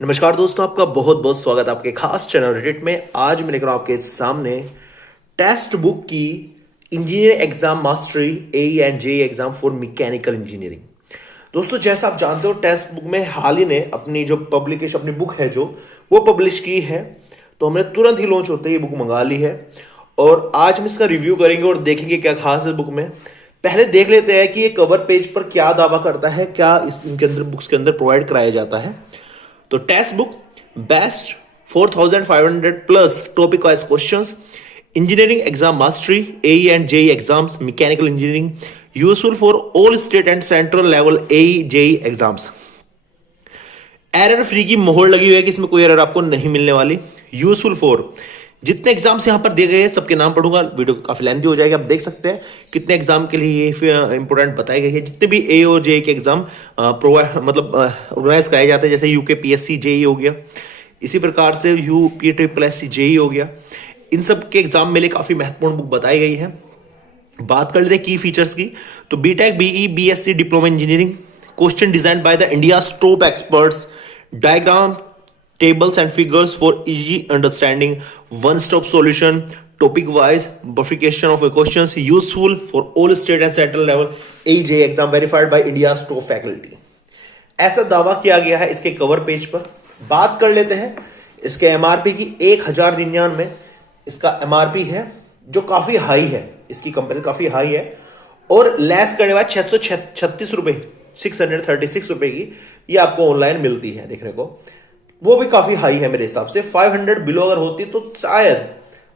नमस्कार दोस्तों, आपका बहुत बहुत स्वागत है आपके खास चैनल रेडिट में। आज मैं लेकर आऊं आपके सामने टेक्स्ट बुक की engineering exam mastery A and J exam for mechanical engineering. दोस्तों, जैसा आप जानते हो, टेक्स्ट बुक में हाल ही ने अपनी जो पब्लिकेशन अपनी बुक है जो वो पब्लिश की है, तो हमने तुरंत ही लॉन्च होते ही बुक मंगा ली है और आज हम इसका रिव्यू करेंगे और देखेंगे क्या खास है बुक में। पहले देख लेते हैं कि ये कवर पेज पर क्या दावा करता है, क्या इनके अंदर बुक्स के अंदर प्रोवाइड कराया जाता है। तो text book best 4500 plus topic wise questions, engineering exam mastery AE and JE exams, mechanical engineering, useful for all state and central level AE JE exams. Error free की मोहर लगी हुई है कि इसमें कोई एरर आपको नहीं मिलने वाली। यूजफुल फॉर जितने एग्जाम्स यहां पर दिए गए हैं सबके नाम पढ़ूंगा, वीडियो काफी लेंथी हो जाएगी। आप देख सकते हैं कितने एग्जाम के लिए ये इंपोर्टेंट बताई गई है। जितने भी ए और जे के एग्जाम प्रोवाइड मतलब ऑर्गेनाइज कराए जाते हैं, जैसे यूके पीएससी जेई हो गया, इसी प्रकार से UP triple S C JE हो गया, इन सब के एग्जाम में लिए काफी महत्वपूर्ण बुक बताई गई है। बात कर लेते हैं की फीचर्स की। तो BTech BE BSc diploma engineering, question design by the India top experts, diagram tables and figures for easy understanding, one stop solution, topic wise bifurcation of questions, useful for all state and central level AJ exam, verified by India's top faculty। ऐसा दावा किया गया है इसके cover page पर। बात कर लेते हैं इसके एमआरपी की। 1099 इसका एमआरपी है, जो काफी हाई है, इसकी कंपनी काफी हाई है। और लेस करने बाद 636 रुपए 636 रुपए की ये आपको ऑनलाइन मिलती है देखने को, वो भी काफी हाई है मेरे हिसाब से। 500 बिलो अगर होती तो शायद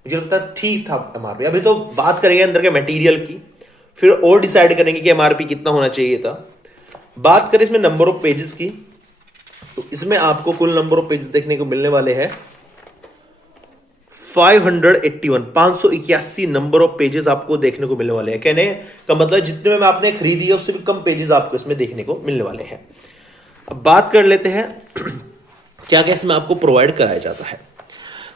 मुझे लगता है ठीक था एमआरपी। अभी तो बात करेंगे अंदर के मटेरियल की, फिर और डिसाइड करेंगे कि एमआरपी कितना होना चाहिए था। बात करें इसमें नंबर ऑफ पेजेस की, तो इसमें आपको कुल नंबर ऑफ पेजेस देखने को मिलने वाले हैं 581 नंबर ऑफ पेजेस आपको देखने को मिलने वाले हैं। कहने का मतलब जितने में आपने खरीदी है उससे भी कम पेजेस आपको इसमें देखने को मिलने वाले हैं। अब बात कर लेते हैं क्या क्या इसमें आपको प्रोवाइड कराया जाता है।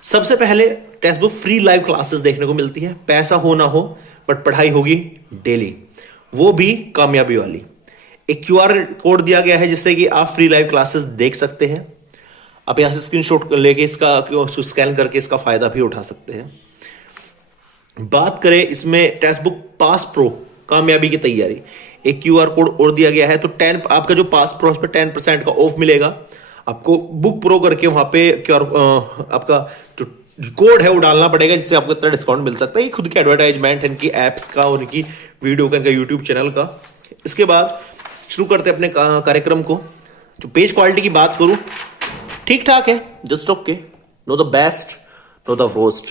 सबसे पहले text book free live classes देखने को मिलती है, पैसा हो ना हो बट पढ़ाई होगी डेली, वो भी कामयाबी वाली। एक क्यूआर कोड दिया गया है जिससे कि आप फ्री लाइव क्लासेस देख सकते हैं। आप यहां से स्क्रीनशॉट लेके इसका स्कैन करके इसका फायदा भी उठा सकते हैं। बात करें इसमें टेक्स्ट बुक पास प्रो कामयाबी की तैयारी, एक क्यूआर कोड और दिया गया है। तो 10 आपका जो पास प्रो उस पर 10% का ऑफ मिलेगा आपको। बुक प्रो करके वहां पे क्या आपका जो कोड है वो डालना पड़ेगा, जिससे आपको इतना डिस्काउंट मिल सकता है। ये खुद की एडवर्टाइजमेंट है इनकी एप्स का, उनकी वीडियो का, इनका यूट्यूब चैनल का। इसके बाद शुरू करते हैं अपने कार्यक्रम को। जो पेज क्वालिटी की बात करूं, ठीक ठाक है, just okay, know the best know the worst,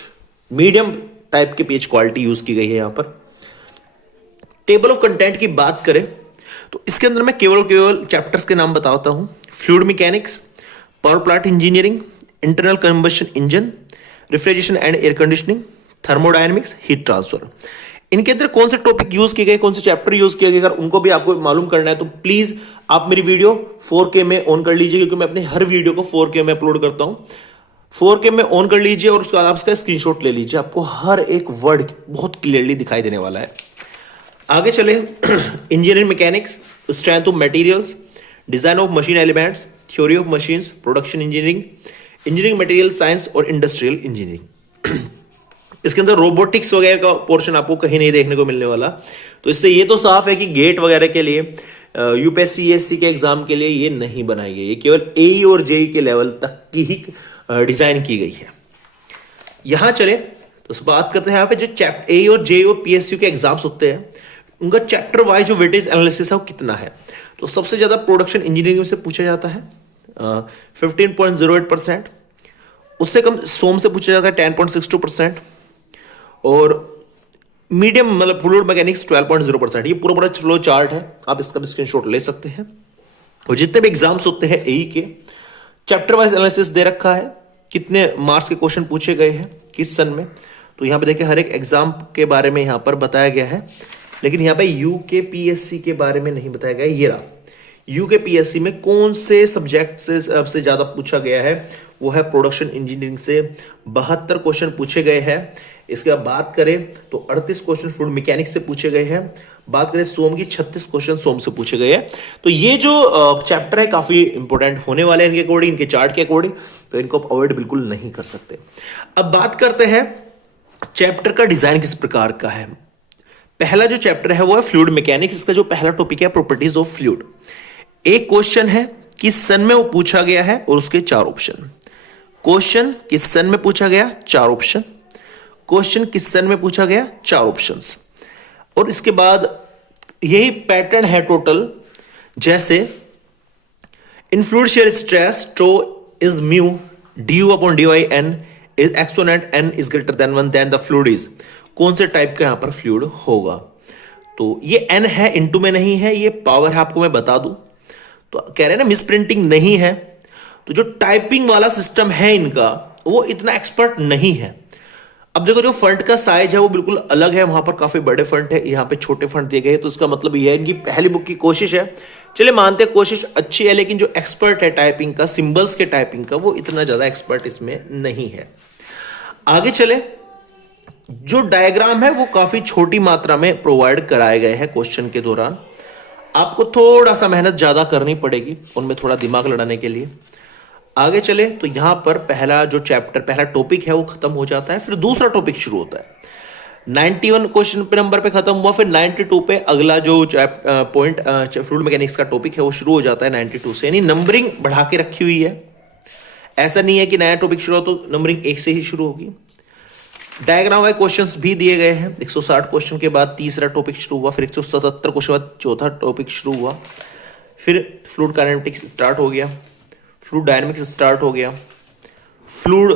medium type के पेज क्वालिटी यूज की गई है यहां पर। टेबल ऑफ कंटेंट की बात करें तो इसके अंदर मैं केवल चैप्टर्स के नाम बताता हूं। Fluid mechanics, power plant engineering, internal combustion engine, refrigeration and air conditioning, thermodynamics, heat transfer. इनके अंदर कौन से टॉपिक यूज किए गए, कौन से चैप्टर यूज किए गए, अगर उनको भी आपको मालूम करना है तो प्लीज आप मेरी वीडियो 4K में ऑन कर लीजिए, क्योंकि मैं अपने हर वीडियो को 4K में अपलोड करता हूं। 4K में ऑन कर लीजिए और उसके बाद आप इसका स्क्रीनशॉट ले लीजिए, आपको हर एक वर्ड बहुत क्लियरली दिखाई देने वाला है। आगे चले engineering mechanics, strength of materials, design of machine elements, theory of machines, production engineering, engineering material science और इंडस्ट्रियल इंजीनियरिंग। इसके अंदर रोबोटिक्स वगैरह का पोर्शन आपको कहीं नहीं देखने को मिलने वाला। तो इससे ये तो साफ है कि गेट वगैरह के लिए यूपीएससी के एग्जाम के लिए ये नहीं बनाई गई, ये केवल एई और जेई के लेवल तक की ही डिजाइन की गई है। यहां चले तो बात करते हैं यहाँ पे जो चैप्टर ए और जे और पीएसयू के एग्जाम्स होते हैं, उनका चैप्टर वाइज जो वेटेज एनालिसिस है वो कितना है। तो सबसे ज्यादा प्रोडक्शन इंजीनियरिंग से पूछा जाता है 15.08%, उससे कम सोम से पूछा जाता है 10.62%, और मीडियम मतलब फ्लूइड मैकेनिक्स 12.0%। ये पूरा फ्लो चार्ट है, आप इसका भी स्क्रीनशॉट ले सकते हैं। और जितने भी एग्जाम्स होते हैं एई के, चैप्टर वाइज एनालिसिस दे रखा है, कितने मार्क्स के क्वेश्चन पूछे गए हैं किस सन में। तो यहाँ पे देखिए हर एक एग्जाम के बारे में यहाँ पर बताया गया है, लेकिन यहाँ पे यूकेपीएससी के बारे में नहीं बताया गया। ये रहा यूकेपीएससी में कौन से सब्जेक्ट से सबसे ज्यादा पूछा गया है, वो है प्रोडक्शन इंजीनियरिंग से 72 क्वेश्चन पूछे गए हैं। इसके बाद बात करें तो 38 क्वेश्चन फ्लूइड मैकेनिक्स से पूछे गए हैं, बात करें सोम की, 36 क्वेश्चन सोम से पूछे गए हैं। तो ये जो चैप्टर है काफी इंपॉर्टेंट होने वाले हैं इनके अकॉर्डिंग, इनके चार्ट के अकॉर्डिंग, तो इनको आप अवॉइड बिल्कुल नहीं कर सकते। अब बात करते हैं चैप्टर का डिजाइन किस प्रकार का है। पहला जो चैप्टर है वो है फ्लूइड मैकेनिक्स। इसका जो पहला टॉपिक है प्रॉपर्टीज ऑफ फ्लूइड। एक क्वेश्चन है किस सन में वो पूछा गया है और उसके 4 ऑप्शन। क्वेश्चन किस सन में पूछा गया, 4 ऑप्शन। क्वेश्चन किस सन में पूछा गया, 4 ऑप्शंस। और इसके बाद यही पैटर्न है टोटल, जैसे in fluid shear stress tau is mu du upon dy n is exponent n is greater than 1 then the fluid is. कौन से टाइप का यहां पर फ्लूइड होगा। तो ये n है, इनटू में नहीं है, ये पावर है, आपको मैं बता दूं। तो कह रहे हैं ना मिस प्रिंटिंग नहीं है। तो जो टाइपिंग वाला सिस्टम है इनका वो इतना एक्सपर्ट नहीं है। अब देखो जो फंट का साइज है वो बिल्कुल अलग है, वहां पर काफी बड़े फंट है, यहाँ पे छोटे फंट दिए गए। तो इसका मतलब ये है इनकी पहली बुक की कोशिश है, चले मानते हैं कोशिश अच्छी है, लेकिन जो एक्सपर्ट है टाइपिंग का, सिंबल्स के टाइपिंग का, वो इतना ज्यादा एक्सपर्ट इसमें नहीं है। आगे चले, जो डायग्राम है वो काफी छोटी मात्रा में प्रोवाइड कराए गए हैं क्वेश्चन के दौरान। आपको थोड़ा सा मेहनत ज्यादा करनी पड़ेगी उनमें थोड़ा दिमाग लड़ाने के लिए। आगे चले तो यहां पर पहला जो चैप्टर, पहला टॉपिक है वो खत्म हो जाता है, फिर दूसरा टॉपिक शुरू होता है। 91 क्वेश्चन पे नंबर पे खत्म हुआ, फिर 92 पे अगला जो पॉइंट फ्लूइड मैकेनिक्स का टॉपिक है वो शुरू हो जाता है 92 से। यानी नंबरिंग बढ़ा के रखी हुई है, ऐसा नहीं है कि नया टॉपिक शुरू हो तो नंबरिंग 1 से ही शुरू होगी। डायग्राम वाइज क्वेश्चंस भी दिए गए हैं। 160 क्वेश्चन के बाद तीसरा टॉपिक शुरू हुआ, फिर 177 क्वेश्चन के बाद चौथा टॉपिक शुरू हुआ, फिर फ्लूइड काइनेटिक्स स्टार्ट हो गया, फ्लूइड डायनेमिक्स स्टार्ट हो गया, fluid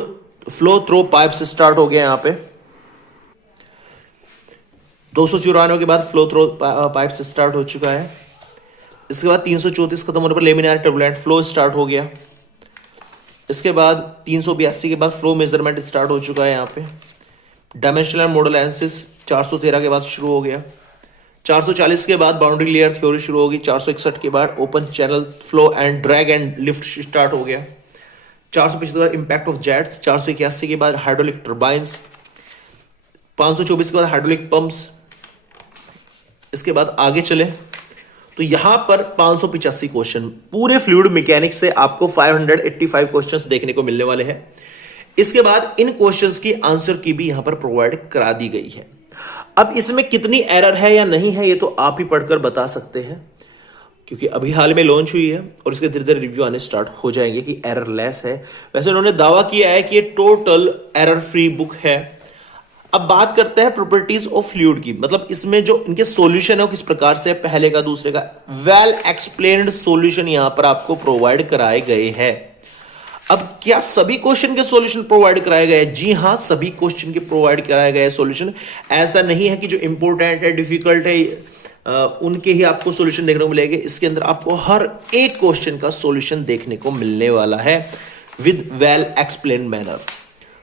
flow through pipes start हो गया। यहाँ पे 294 के बाद फ्लो थ्रो पाइप्स स्टार्ट हो चुका है। इसके बाद 334 खत्म होने पर लेमिनार टर्बुलेंट फ्लो स्टार्ट हो गया। इसके बाद 382 के बाद फ्लो मेजरमेंट स्टार्ट हो चुका है। यहाँ पे डायमेंशनल मॉडल एनालिसिस 413 के बाद शुरू हो गया। 440 के बाद बाउंड्री लेयर थ्योरी शुरू होगी। 461 के बाद open channel flow and drag and lift start हो गया। 475 इंपैक्ट ऑफ जेट्स। 481 के बाद हाइड्रोलिक टर्बाइंस। 524 के बाद हाइड्रोलिक पंप्स। इसके बाद आगे चले तो यहां पर 585 क्वेश्चन पूरे फ्लूइड मैकेनिक्स से आपको 585 क्वेश्चंस देखने को मिलने वाले हैं। इसके बाद इन क्वेश्चंस की आंसर की भी यहां पर प्रोवाइड करा दी गई है। अब इसमें कितनी एरर है या नहीं है ये तो आप ही पढ़कर बता सकते हैं, क्योंकि अभी हाल में लॉन्च हुई है और इसके धीरे धीरे रिव्यू आने स्टार्ट हो जाएंगे कि एरर लेस है। वैसे उन्होंने दावा किया है कि ये टोटल एरर फ्री बुक है। अब बात करते हैं प्रॉपर्टीज ऑफ फ्लूइड की, मतलब इसमें जो इनके सॉल्यूशन है वो किस प्रकार से, पहले का दूसरे का वेल एक्सप्लेन्ड सॉल्यूशन यहां पर आपको प्रोवाइड कराए गए हैं। अब क्या सभी क्वेश्चन के सॉल्यूशन प्रोवाइड कराए गए हैं? जी हां, सभी क्वेश्चन के प्रोवाइड कराए गए सॉल्यूशन। ऐसा नहीं है कि जो इंपॉर्टेंट है, डिफिकल्ट है, उनके ही आपको सॉल्यूशन देखने को मिलेंगे। इसके अंदर आपको हर एक क्वेश्चन का सॉल्यूशन देखने को मिलने वाला है विद वेल एक्सप्लेन मैनर।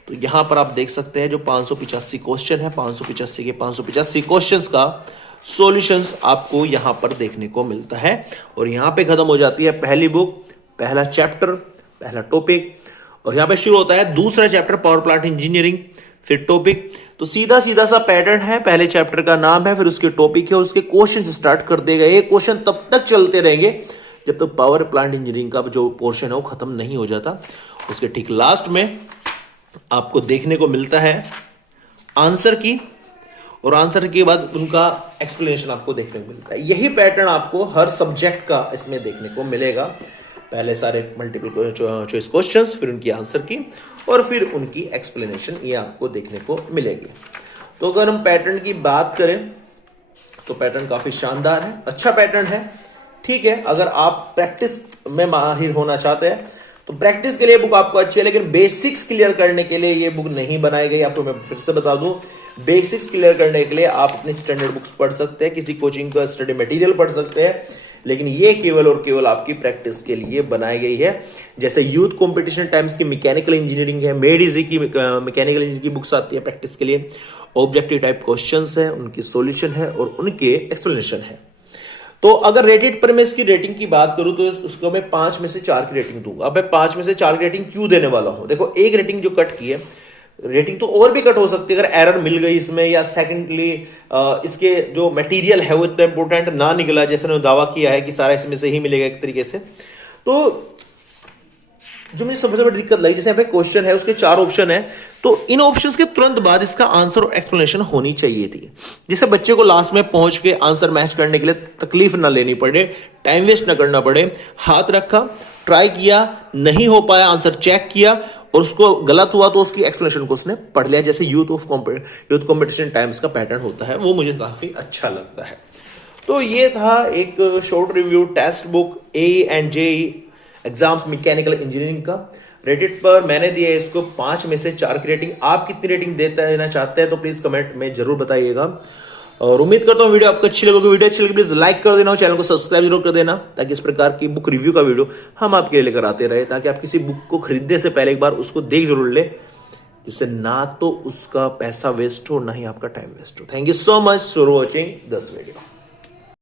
तो यहां पर आप देख सकते हैं जो 585 क्वेश्चन है, 585 के 585 क्वेश्चंस का सॉल्यूशंस आपको यहां पर देखने को मिलता है। और यहां पे खत्म हो जाती है पहली बुक, पहला चैप्टर, पहला टॉपिक। और यहां पे शुरू होता है दूसरा चैप्टर पावर प्लांट इंजीनियरिंग, फिर टॉपिक। तो सीधा सीधा सा पैटर्न है, पहले चैप्टर का नाम है, फिर उसके टॉपिक है और उसके क्वेश्चन स्टार्ट कर दिए गए। ये क्वेश्चन तब तक चलते रहेंगे जब तक पावर प्लांट इंजीनियरिंग का जो पोर्शन है वो खत्म नहीं हो जाता। उसके ठीक लास्ट में आपको देखने को मिलता है आंसर की, और आंसर के बाद उनका एक्सप्लेनेशन आपको देखने को मिलता है। यही पैटर्न आपको हर सब्जेक्ट का इसमें देखने को मिलेगा। पहले सारे मल्टीपल चॉइस क्वेश्चंस, फिर उनकी आंसर की, और फिर उनकी एक्सप्लेनेशन, ये आपको देखने को मिलेगी। तो अगर हम पैटर्न की बात करें तो पैटर्न काफी शानदार है, अच्छा पैटर्न है। ठीक है, अगर आप प्रैक्टिस में माहिर होना चाहते हैं तो प्रैक्टिस के लिए बुक आपको अच्छी है, लेकिन बेसिक्स क्लियर करने के लिए ये बुक नहीं बनाई गई। आपको मैं फिर से बता दूं, बेसिक्स क्लियर करने के लिए आप अपनी स्टैंडर्ड बुक्स पढ़ सकते हैं, किसी कोचिंग का स्टडी मटेरियल पढ़ सकते हैं, लेकिन ये केवल और केवल आपकी प्रैक्टिस के लिए बनाई गई है। जैसे यूथ कंपटीशन टाइम्स की मैकेनिकल इंजीनियरिंग है, मेड इजी की मैकेनिकल इंजीनियरिंग की बुक्स आती है प्रैक्टिस के लिए, ऑब्जेक्टिव टाइप क्वेश्चंस है, उनकी सॉल्यूशन है और उनके एक्सप्लेनेशन है। तो अगर रेटेड पर मैं इसकी रेटिंग की बात करूं तो उसको मैं 5 में से 4 की रेटिंग दूंगा। अब मैं 5 में से 4 की रेटिंग क्यों देने वाला हूं? देखो, एक रेटिंग जो कट की है रेटिंग तो और भी कट हो सकती है अगर एरर मिल गई इसमें, या सेकेंडली इसके जो मटेरियल है वो इतना इंपॉर्टेंट ना निकला जैसे उन्होंने दावा किया है कि सारा इसमें से ही मिलेगा एक तरीके से। तो जो मुझे सबसे बड़ी दिक्कत लगी, जैसे यहाँ पे क्वेश्चन है उसके 4 ऑप्शन है, तो इन ऑप्शंस के तुरंत बाद इसका आंसर और एक्सप्लेनेशन होनी चाहिए थी, जिससे बच्चे को लास्ट में पहुंच के आंसर मैच करने के लिए तकलीफ ना लेनी पड़े, टाइम वेस्ट ना करना पड़े। हाथ रखा, ट्राई किया, नहीं हो पाया, आंसर चेक किया और उसको गलत हुआ तो उसकी एक्सप्लेनेशन को उसने पढ़ लिया, जैसे यूथ कॉम्पिटिशन टाइम्स का पैटर्न होता है, वो मुझे काफी अच्छा लगता है। तो ये था एक short review text book AE and JEE exams mechanical engineering का। रेडिट पर मैंने दिया है इसको 5 में से 4 की रेटिंग। आप कितनी रेटिंग देना चाहते हैं तो प्लीज कमेंट में जरूर बताइएगा, और उम्मीद करता हूँ वीडियो आपको अच्छी लगेगी। वीडियो अच्छी लगी प्लीज लाइक कर देना और चैनल को सब्सक्राइब जरूर कर देना, ताकि इस प्रकार की बुक रिव्यू का वीडियो हम आपके लिए लेकर आते रहे, ताकि आप किसी बुक को खरीदने से पहले एक बार उसको देख जरूर ले, जिससे ना तो उसका पैसा वेस्ट हो ना ही आपका टाइम वेस्ट हो। Thank you so much for watching this video.